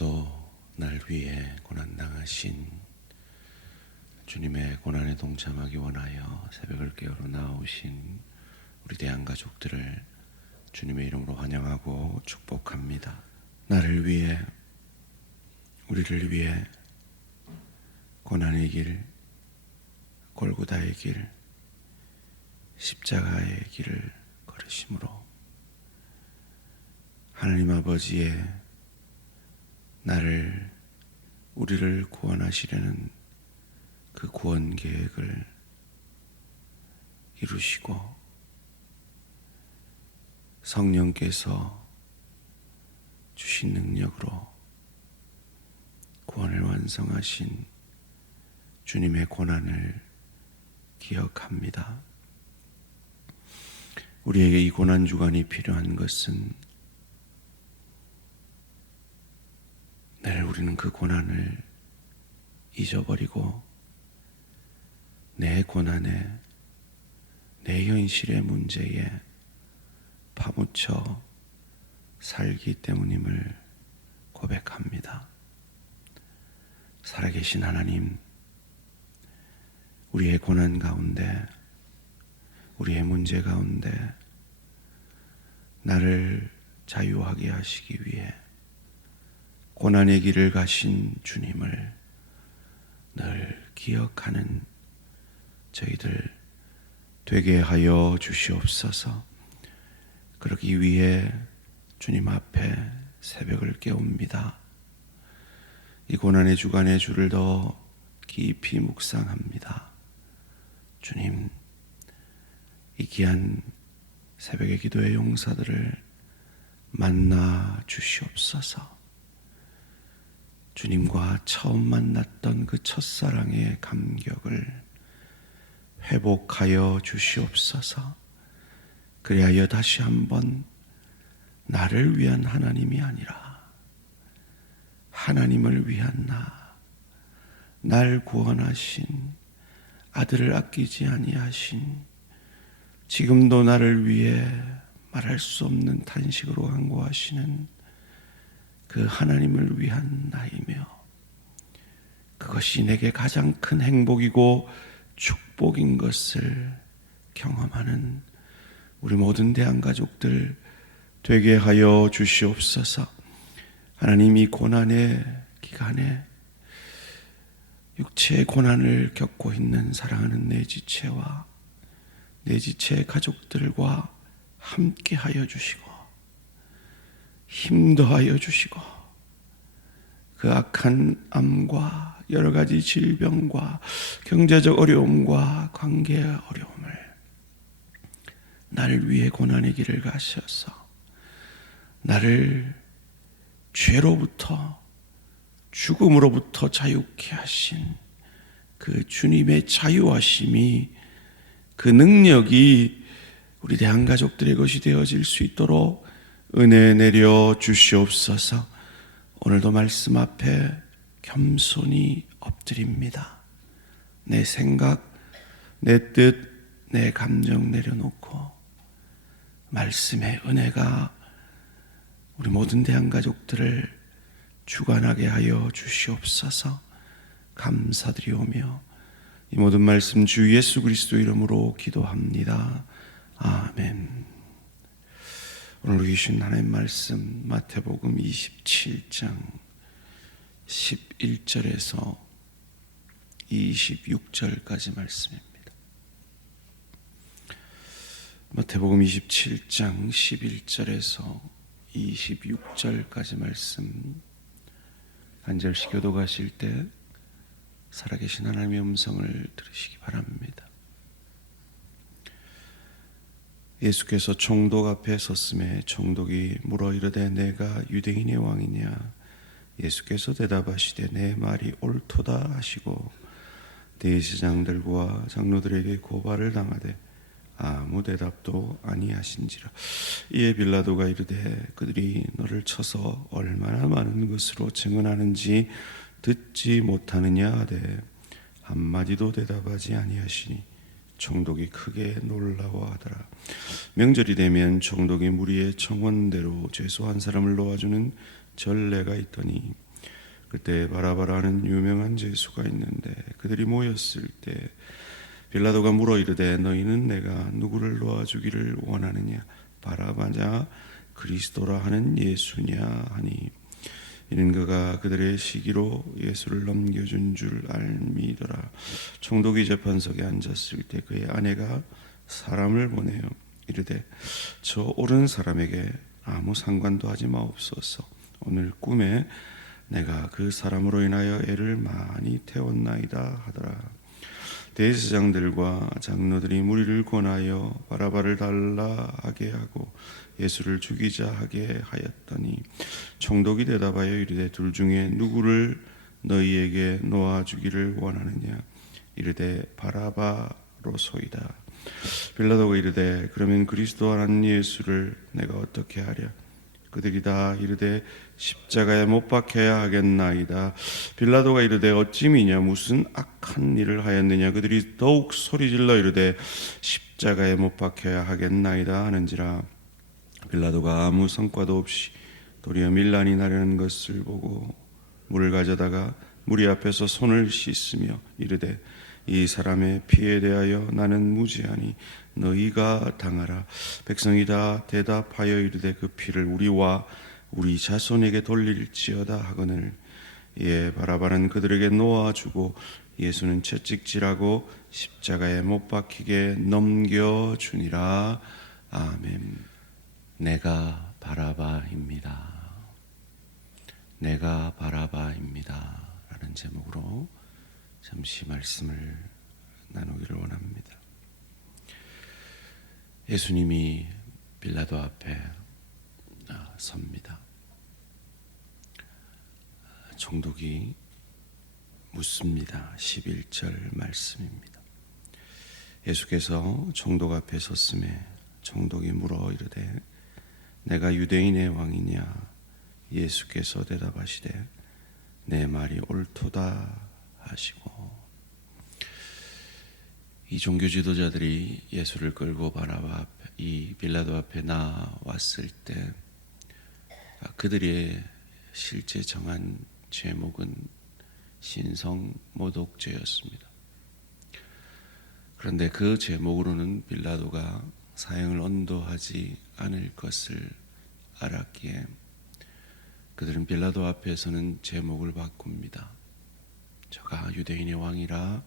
오늘도 날 위해 고난당하신 주님의 고난에 동참하기 원하여 새벽을 깨우러 나오신 우리 대한가족들을 주님의 이름으로 환영하고 축복합니다. 나를 위해, 우리를 위해 고난의 길, 골고다의 길, 십자가의 길을 걸으심으로 하나님 아버지의 나를, 우리를 구원하시려는 그 구원 계획을 이루시고 성령께서 주신 능력으로 구원을 완성하신 주님의 고난을 기억합니다. 우리에게 이 고난 주간이 필요한 것은 내일 우리는 그 고난을 잊어버리고 내 고난에, 내 현실의 문제에 파묻혀 살기 때문임을 고백합니다. 살아계신 하나님, 우리의 고난 가운데, 우리의 문제 가운데 나를 자유하게 하시기 위해 고난의 길을 가신 주님을 늘 기억하는 저희들 되게 하여 주시옵소서. 그러기 위해 주님 앞에 새벽을 깨웁니다. 이 고난의 주간의 주를 더 깊이 묵상합니다. 주님, 이 귀한 새벽의 기도의 용사들을 만나 주시옵소서. 주님과 처음 만났던 그 첫사랑의 감격을 회복하여 주시옵소서. 그리하여 다시 한번 나를 위한 하나님이 아니라 하나님을 위한 날 구원하신, 아들을 아끼지 아니하신, 지금도 나를 위해 말할 수 없는 탄식으로 간구하시는 그 하나님을 위한 나이며, 그것이 내게 가장 큰 행복이고 축복인 것을 경험하는 우리 모든 대한가족들 되게 하여 주시옵소서. 하나님, 이 고난의 기간에 육체의 고난을 겪고 있는 사랑하는 내 지체와 내 지체의 가족들과 함께 하여 주시고 힘 더하여 주시고 그 악한 암과 여러 가지 질병과 경제적 어려움과 관계의 어려움을 나를 위해 고난의 길을 가셔서 나를 죄로부터, 죽음으로부터 자유케 하신 그 주님의 자유하심이, 그 능력이 우리 대한가족들의 것이 되어질 수 있도록 은혜 내려 주시옵소서. 오늘도 말씀 앞에 겸손히 엎드립니다. 내 생각, 내 뜻, 내 감정 내려놓고 말씀의 은혜가 우리 모든 대한가족들을 주관하게 하여 주시옵소서. 감사드리오며 이 모든 말씀 주 예수 그리스도 이름으로 기도합니다. 아멘. 오늘 주신 하나님 말씀 마태복음 27장 11절에서 26절까지 말씀입니다. 마태복음 27장 11절에서 26절까지 말씀, 한 절씩 교독하실 때 살아계신 하나님의 음성을 들으시기 바랍니다. 예수께서 총독 앞에 섰음에 총독이 물어 이르되 내가 유대인의 왕이냐? 예수께서 대답하시되 내 말이 옳도다 하시고 대제사장들과 장로들에게 고발을 당하되 아무 대답도 아니하신지라. 이에 빌라도가 이르되 그들이 너를 쳐서 얼마나 많은 것으로 증언하는지 듣지 못하느냐 하되 한마디도 대답하지 아니하시니 총독이 크게 놀라워하더라. 명절이 되면 총독이 무리의 청원대로 죄수한 사람을 놓아주는 전례가 있더니 그때 바라바라는 유명한 죄수가 있는데 그들이 모였을 때 빌라도가 물어 이르되 너희는 내가 누구를 놓아주기를 원하느냐 바라바냐 그리스도라 하는 예수냐 하니 이는 그가 그들의 시기로 예수를 넘겨준 줄 알미더라. 총독이 재판석에 앉았을 때 그의 아내가 사람을 보내어 이르되 저 옳은 사람에게 아무 상관도 하지 마옵소서. 오늘 꿈에 내가 그 사람으로 인하여 애를 많이 태웠나이다 하더라. 대제사장들과 장로들이 무리를 권하여 바라바를 달라 하게 하고 예수를 죽이자 하게 하였더니 총독이 대답하여 이르되 둘 중에 누구를 너희에게 놓아 주기를 원하느냐 이르되 바라바로소이다. 빌라도가 이르되 그러면 그리스도라는 예수를 내가 어떻게 하랴. 그들이 다 이르되 십자가에 못 박혀야 하겠나이다. 빌라도가 이르되 어찌미냐 무슨 악한 일을 하였느냐. 그들이 더욱 소리질러 이르되 십자가에 못 박혀야 하겠나이다 하는지라. 빌라도가 아무 성과도 없이 도리어 밀란이 나려는 것을 보고 물을 가져다가 무리 앞에서 손을 씻으며 이르되 이 사람의 피에 대하여 나는 무죄하니 너희가 당하라. 백성이 다 대답하여 이르되 그 피를 우리와 우리 자손에게 돌릴지어다 하거늘 이에 바라바는 그들에게 놓아주고 예수는 채찍질하고 십자가에 못 박히게 넘겨주니라. 아멘. 내가 바라바입니다. 내가 바라바입니다 라는 제목으로 잠시 말씀을 나누기를 원합니다. 예수님이 빌라도 앞에 섭니다. 총독이 묻습니다. 11절 말씀입니다. 예수께서 총독 앞에 섰음에 총독이 물어 이르되 내가 유대인의 왕이냐. 예수께서 대답하시되 내 말이 옳도다 하시고 이 종교 지도자들이 예수를 끌고 바라바 앞에 이 빌라도 앞에 나왔을 때 그들의 실제 정한 제목은 신성 모독죄였습니다. 그런데 그 제목으로는 빌라도가 사형을 언도하지 않을 것을 알았기에 그들은 빌라도 앞에서는 제목을 바꿉니다. 저가 유대인의 왕이라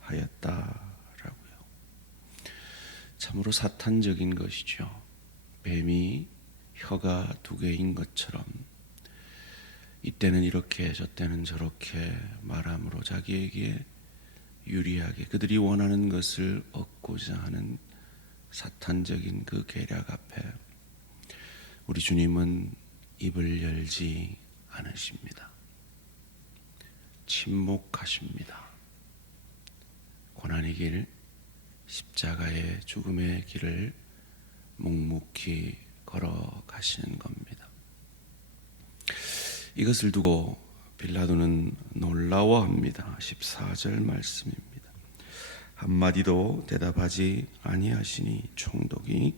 하였다라고요. 참으로 사탄적인 것이죠. 뱀이 혀가 두 개인 것처럼 이때는 이렇게 저때는 저렇게 말함으로 자기에게 유리하게 그들이 원하는 것을 얻고자 하는 사탄적인 그 계략 앞에 우리 주님은 입을 열지 않으십니다. 침묵하십니다. 고난의 길, 십자가의 죽음의 길을 묵묵히 걸어가시는 겁니다. 이것을 두고 빌라도는 놀라워합니다. 14절 말씀입니다. 한마디도 대답하지 아니하시니 총독이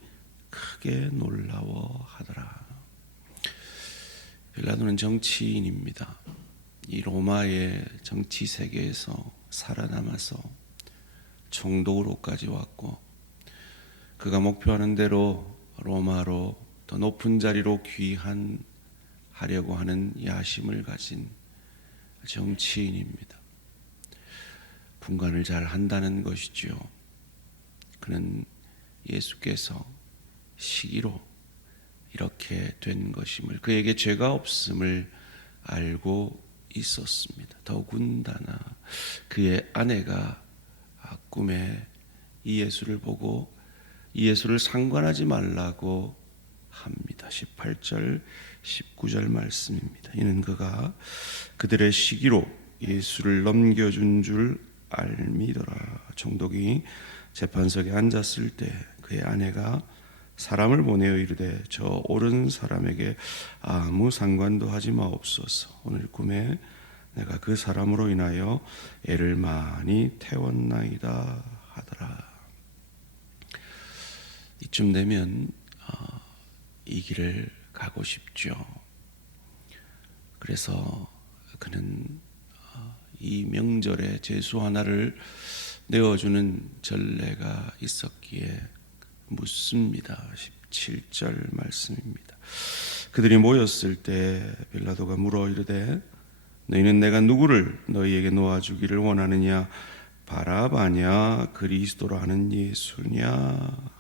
크게 놀라워하더라. 빌라도는 정치인입니다. 이 로마의 정치 세계에서 살아남아서 총독으로까지 왔고 그가 목표하는 대로 로마로 더 높은 자리로 귀환하려고 하는 야심을 가진 정치인입니다. 분간을 잘 한다는 것이지요. 그는 예수께서 시기로 이렇게 된 것임을, 그에게 죄가 없음을 알고 있었습니다. 더군다나 그의 아내가 꿈에 이 예수를 보고 이 예수를 상관하지 말라고 합니다. 18절 19절 말씀입니다. 이는 그가 그들의 시기로 예수를 넘겨준 줄 알미더라. 총독이 재판석에 앉았을 때 그의 아내가 사람을 보내어 이르되 저 옳은 사람에게 아무 상관도 하지 마옵소서. 오늘 꿈에 내가 그 사람으로 인하여 애를 많이 태웠나이다 하더라. 이쯤 되면 이 길을 가고 싶죠. 그래서 그는 이 명절에 제수 하나를 내어주는 전례가 있었기에 묻습니다. 17절 말씀입니다. 그들이 모였을 때 빌라도가 물어 이르되 너희는 내가 누구를 너희에게 놓아주기를 원하느냐 바라바냐 그리스도로 하는 예수냐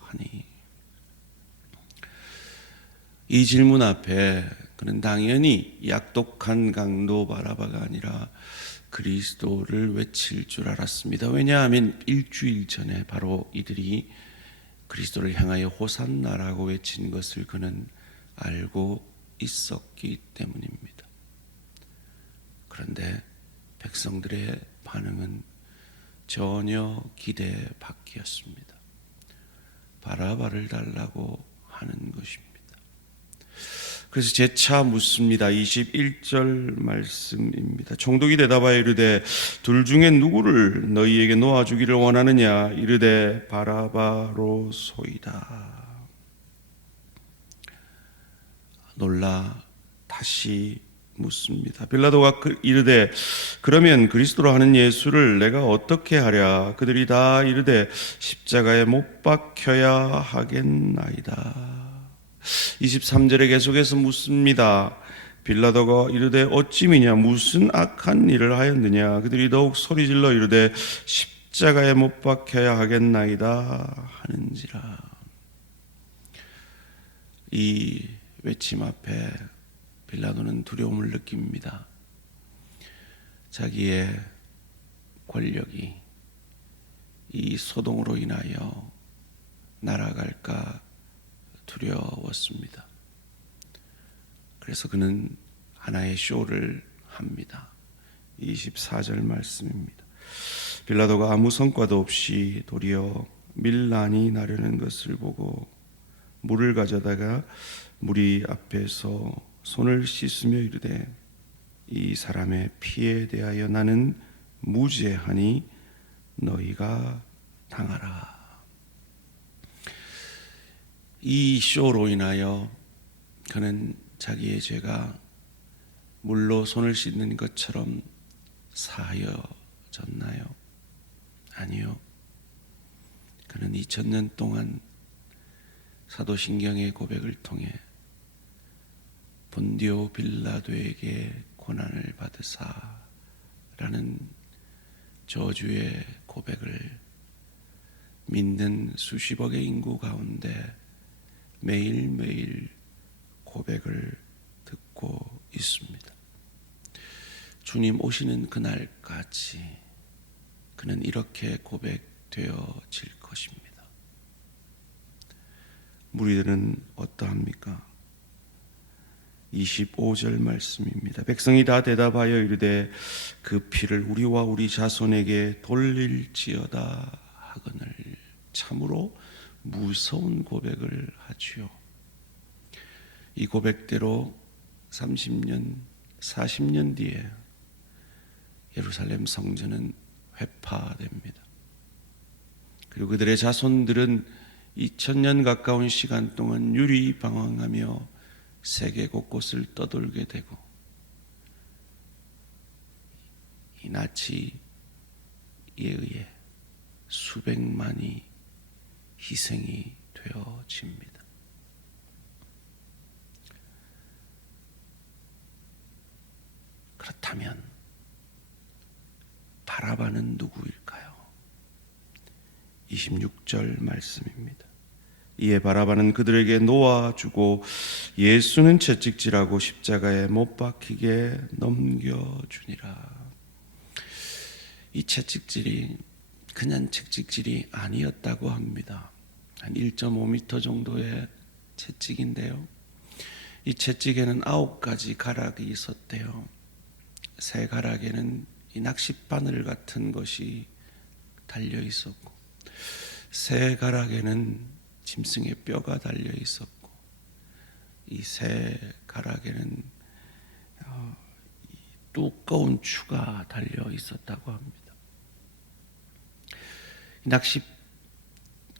하니, 이 질문 앞에 그는 당연히 약독한 강도 바라바가 아니라 그리스도를 외칠 줄 알았습니다. 왜냐하면 일주일 전에 바로 이들이 그리스도를 향하여 호산나라고 외친 것을 그는 알고 있었기 때문입니다. 그런데 백성들의 반응은 전혀 기대 밖이었습니다. 바라바를 달라고 하는 것입니다. 그래서 재차 묻습니다. 21절 말씀입니다. 총독이 대답하여 이르되 둘 중에 누구를 너희에게 놓아주기를 원하느냐 이르되 바라바로소이다. 놀라 다시 묻습니다. 빌라도가 이르되 그러면 그리스도로 하는 예수를 내가 어떻게 하랴? 그들이 다 이르되 십자가에 못 박혀야 하겠나이다. 23절에 계속해서 묻습니다. 빌라도가 이르되 어찌미냐 무슨 악한 일을 하였느냐? 그들이 더욱 소리질러 이르되 십자가에 못 박혀야 하겠나이다 하는지라. 이 외침 앞에 빌라도는 두려움을 느낍니다. 자기의 권력이 이 소동으로 인하여 날아갈까 두려웠습니다. 그래서 그는 하나의 쇼를 합니다. 24절 말씀입니다. 빌라도가 아무 성과도 없이 도리어 밀란이 나려는 것을 보고 물을 가져다가 무리 앞에서 손을 씻으며 이르되 이 사람의 피에 대하여 나는 무죄하니 너희가 당하라. 이 쇼로 인하여 그는 자기의 죄가 물로 손을 씻는 것처럼 사하여졌나요? 아니요. 그는 2000년 동안 사도신경의 고백을 통해 본디오 빌라도에게 고난을 받으사라는 저주의 고백을 믿는 수십억의 인구 가운데 매일매일 고백을 듣고 있습니다. 주님 오시는 그날까지 그는 이렇게 고백되어질 것입니다. 무리들은 어떠합니까? 25절 말씀입니다. 백성이 다 대답하여 이르되 그 피를 우리와 우리 자손에게 돌릴지어다 하거늘. 참으로 무서운 고백을 하지요. 이 고백대로 30년, 40년 뒤에 예루살렘 성전은 회파됩니다. 그리고 그들의 자손들은 2000년 가까운 시간 동안 유리방황하며 세계 곳곳을 떠돌게 되고 이 나치에 의해 수백만이 희생이 되어집니다. 그렇다면 바라바는 누구일까요? 26절 말씀입니다. 이에 바라바는 그들에게 놓아주고 예수는 채찍질하고 십자가에 못 박히게 넘겨주니라. 이 채찍질이 그냥 채찍질이 아니었다고 합니다. 한 1.5m 정도의 채찍인데요. 이 채찍에는 9가지 가락이 있었대요. 세 가락에는 이 낚싯바늘 같은 것이 달려 있었고, 세 가락에는 짐승의 뼈가 달려 있었고, 이 세 가락에는 두꺼운 추가 달려 있었다고 합니다. 낚시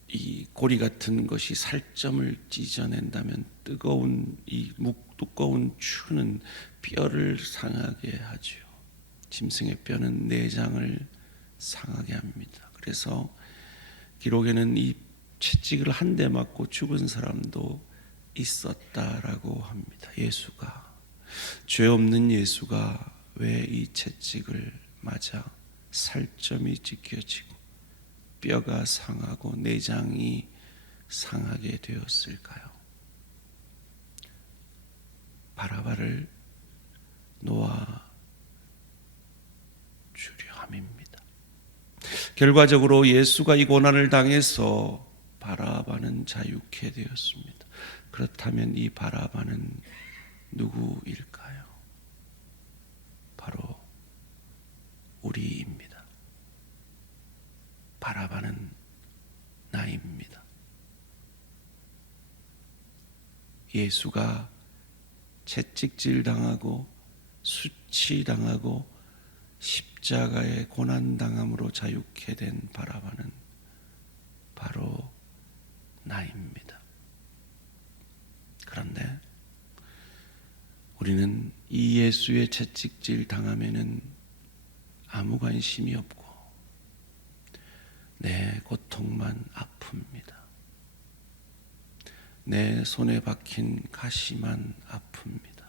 이 고리 같은 것이 살점을 찢어낸다면 뜨거운 이 두꺼운 추는 뼈를 상하게 하지요. 짐승의 뼈는 내장을 상하게 합니다. 그래서 기록에는 이 채찍을 한 대 맞고 죽은 사람도 있었다라고 합니다. 예수가, 죄 없는 예수가 왜 이 채찍을 맞아 살점이 찢겨지고 뼈가 상하고 내장이 상하게 되었을까요? 바라바를 놓아 주려 함입니다. 결과적으로 예수가 이 고난을 당해서 바라바는 자유케 되었습니다. 그렇다면 이 바라바는 누구일까요? 바로 우리입니다. 바라바는 나입니다. 예수가 채찍질 당하고 수치당하고 십자가의 고난당함으로 자유케 된 바라바는 바로 나입니다. 그런데 우리는 이 예수의 채찍질 당함에는 아무 관심이 없고 내 고통만 아픕니다. 내 손에 박힌 가시만 아픕니다.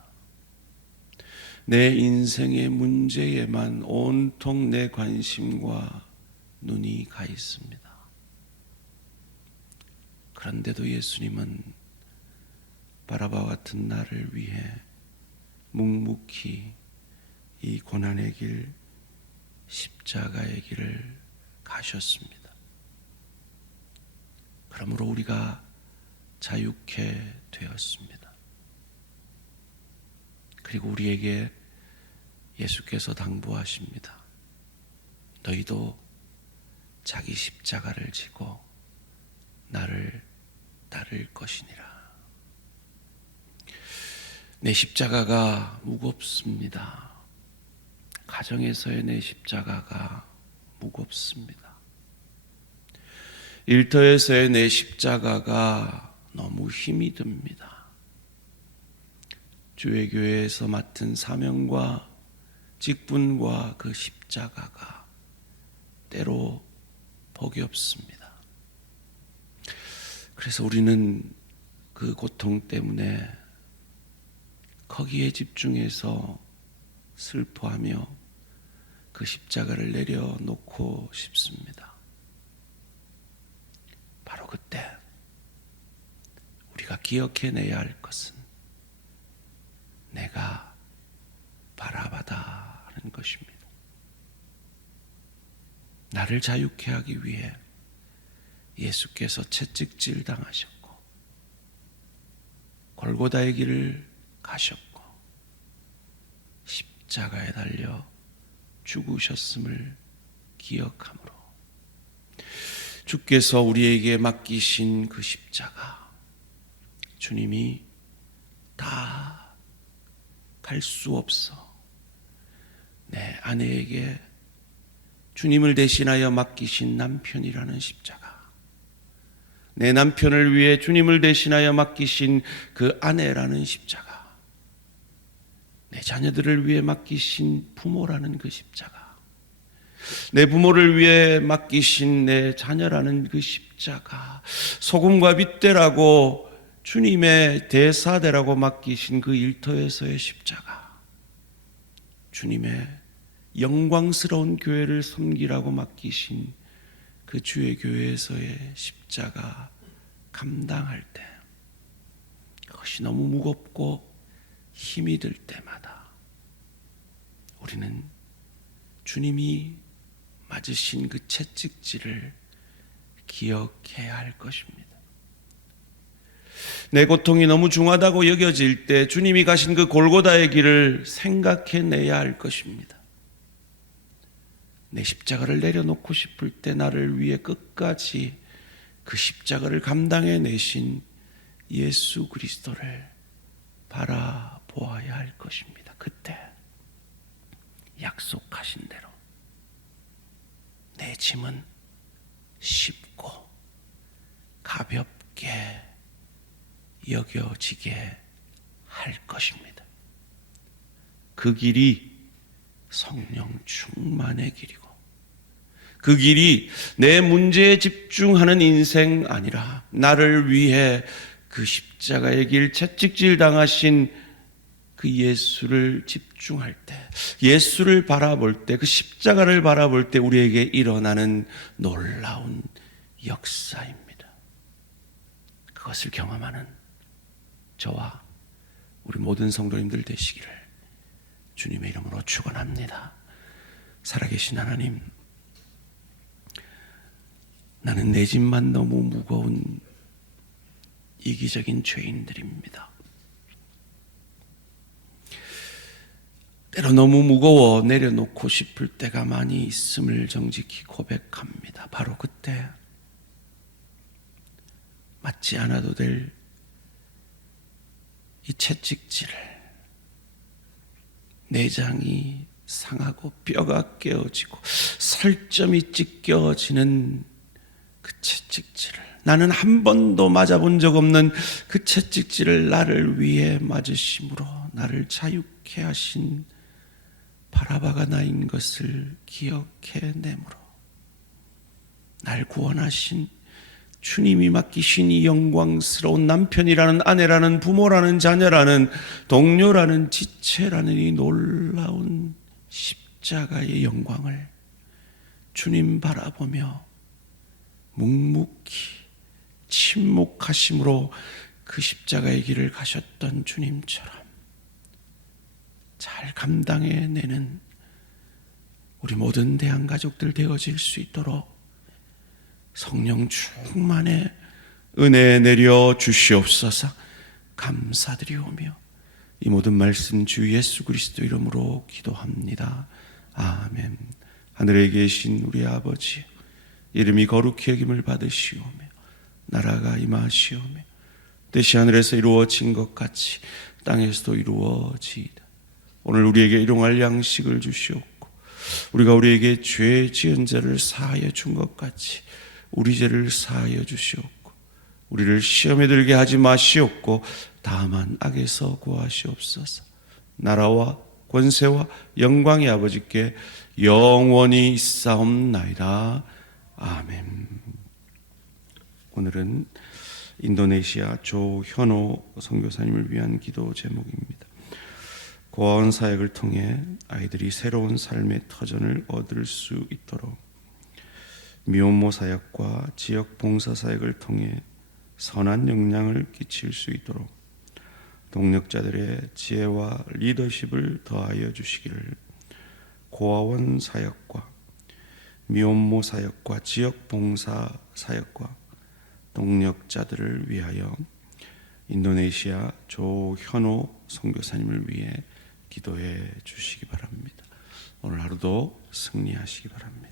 내 인생의 문제에만 온통 내 관심과 눈이 가 있습니다. 그런데도 예수님은 바라바와 같은 나를 위해 묵묵히 이 고난의 길, 십자가의 길을 가셨습니다. 그러므로 우리가 자유케 되었습니다. 그리고 우리에게 예수께서 당부하십니다. 너희도 자기 십자가를 지고 나를 따를 것이니라. 내 십자가가 무겁습니다. 가정에서의 내 십자가가 무겁습니다. 일터에서의 내 십자가가 너무 힘이 듭니다. 주의 교회에서 맡은 사명과 직분과 그 십자가가 때로 복이 없습니다. 그래서 우리는 그 고통 때문에 거기에 집중해서 슬퍼하며 그 십자가를 내려놓고 싶습니다. 바로 그때 우리가 기억해내야 할 것은 내가 바라바다 하는 것입니다. 나를 자유케 하기 위해 예수께서 채찍질 당하셨고 골고다의 길을 가셨고 십자가에 달려 죽으셨음을 기억함으로 주께서 우리에게 맡기신 그 십자가, 주님이 다 갈 수 없어 내 아내에게 주님을 대신하여 맡기신 남편이라는 십자가, 내 남편을 위해 주님을 대신하여 맡기신 그 아내라는 십자가, 내 자녀들을 위해 맡기신 부모라는 그 십자가, 내 부모를 위해 맡기신 내 자녀라는 그 십자가, 소금과 빗대라고 주님의 대사대라고 맡기신 그 일터에서의 십자가, 주님의 영광스러운 교회를 섬기라고 맡기신 그 주의 교회에서의 십자가 감당할 때 그것이 너무 무겁고 힘이 들 때마다 우리는 주님이 맞으신 그 채찍질을 기억해야 할 것입니다. 내 고통이 너무 중하다고 여겨질 때 주님이 가신 그 골고다의 길을 생각해내야 할 것입니다. 내 십자가를 내려놓고 싶을 때 나를 위해 끝까지 그 십자가를 감당해 내신 예수 그리스도를 바라보아야 할 것입니다. 그때 약속하신 대로 내 짐은 쉽고 가볍게 여겨지게 할 것입니다. 그 길이 성령 충만의 길이고, 그 길이 내 문제에 집중하는 인생 아니라 나를 위해 그 십자가의 길, 채찍질 당하신 그 예수를 집중할 때, 예수를 바라볼 때, 그 십자가를 바라볼 때 우리에게 일어나는 놀라운 역사입니다. 그것을 경험하는 저와 우리 모든 성도님들 되시기를 주님의 이름으로 축원합니다. 살아계신 하나님, 나는 내 집만 너무 무거운 이기적인 죄인들입니다. 때로 너무 무거워 내려놓고 싶을 때가 많이 있음을 정직히 고백합니다. 바로 그때 맞지 않아도 될 이 채찍질을, 내장이 상하고 뼈가 깨어지고 살점이 찢겨지는 그 채찍질을, 나는 한 번도 맞아본 적 없는 그 채찍질을 나를 위해 맞으심으로 나를 자유케 하신 바라바가 나인 것을 기억해내므로, 날 구원하신 주님이 맡기신 이 영광스러운 남편이라는, 아내라는, 부모라는, 자녀라는, 동료라는, 지체라는 이 놀라운 십자가의 영광을 주님 바라보며 묵묵히 침묵하심으로 그 십자가의 길을 가셨던 주님처럼 잘 감당해내는 우리 모든 대한가족들 되어질 수 있도록 성령 충만의 은혜 내려 주시옵소서. 감사드리오며 이 모든 말씀 주 예수 그리스도 이름으로 기도합니다. 아멘. 하늘에 계신 우리 아버지, 이름이 거룩히 여김을 받으시오며 나라가 임하시오며 뜻이 하늘에서 이루어진 것 같이 땅에서도 이루어지이다. 오늘 우리에게 일용할 양식을 주시옵고, 우리가 우리에게 죄 지은 자를 사하여 준 것 같이 우리 죄를 사하여 주시옵고, 우리를 시험에 들게 하지 마시옵고 다만 악에서 구하시옵소서. 나라와 권세와 영광이 아버지께 영원히 있사옵나이다. 아멘. 오늘은 인도네시아 조현호 선교사님을 위한 기도 제목입니다. 고아원 사역을 통해 아이들이 새로운 삶의 터전을 얻을 수 있도록, 미혼모 사역과 지역 봉사 사역을 통해 선한 영향을 끼칠 수 있도록 동력자들의 지혜와 리더십을 더하여 주시기를, 고아원 사역과 미혼모 사역과 지역 봉사 사역과 동력자들을 위하여 인도네시아 조현호 선교사님을 위해 기도해 주시기 바랍니다. 오늘 하루도 승리하시기 바랍니다.